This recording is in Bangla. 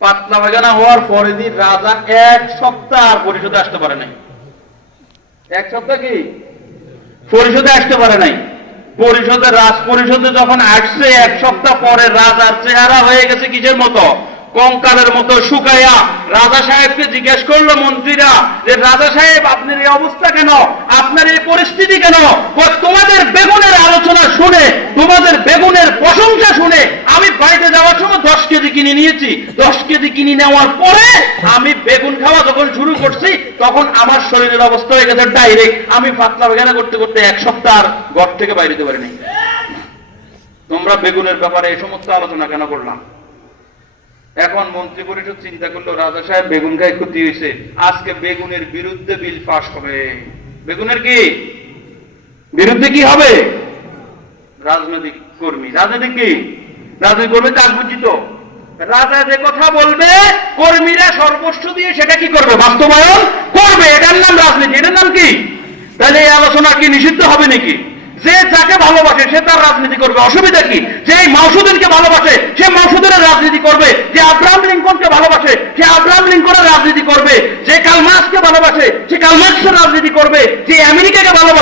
পাতলা পায়খানা হওয়ার পরে দিন রাজা এক সপ্তাহ আর পরিষদে আসতে পারে নাই। এক সপ্তাহ কি? পরিষদে আসতে পারে নাই। পরিষদে, রাজ পরিষদে যখন আসছে, এক সপ্তাহ পরে রাজার চেহারা হয়ে গেছে কিসের মতো? কঙ্কালের মতো শুকাইয়া। রাজা সাহেবকে জিজ্ঞেস করল মন্ত্রীরা যে, রাজা সাহেব, আপনার এই অবস্থা কেন? আপনার এই পরিস্থিতি কেন কয়, তোমাদের বেগুনের আলোচনা শুনে তোমাদের বেগুনের প্রশংসা শুনে আমি বাড়িতে যাওয়ার সময় দশ কেজি কিনে নিয়েছি দশ কেজি কিনে নেওয়ার পরে আমি বেগুন খাওয়া যখন শুরু করছি তখন আমার শরীরের অবস্থা হয়ে গেছে ডাইরেক্ট আমি পাতলা বেগানা করতে করতে এক সপ্তাহ আর ঘর থেকে বাইরে যেতে পারিনি। তোমরা বেগুনের ব্যাপারে এই সমস্ত আলোচনা কেন করলাম? এখন মন্ত্রী পরিষদ চিন্তা করল রাজা সাহেব বেগুন খায় ক্ষতি হয়েছে। আজকে বেগুনের বিরুদ্ধে বিল পাস হবে। বেগুনের কি? বিরুদ্ধে কি হবে? রাজনৈতিক কর্মী। রাজনৈতিক কি? রাজনৈতিক কর্মী কাজ বুঝিত রাজা যে কথা বলবে, কর্মীরা সর্বস্ব দিয়ে সেটা কি করবে? বাস্তবায়ন করবে। এটার নাম রাজনীতি। এটার নাম কি? তাহলে এই আলোচনা কি নিষিদ্ধ হবে নাকি? যে যাকে ভালোবাসে, সে তার রাজনীতি করবে। অসুবিধা কি? যে এই মাউসুদিনকে ভালোবাসে, সে মাউসুদিনের রাজনীতি করবে। যে আব্রাহাম লিঙ্কনকে ভালোবাসে, সে আব্রাহাম লিঙ্কনের রাজনীতি করবে। যে কালমাসকে ভালোবাসে, সে কালমার্কসের রাজনীতি করবে। যে আমেরিকাকে ভালোবাসে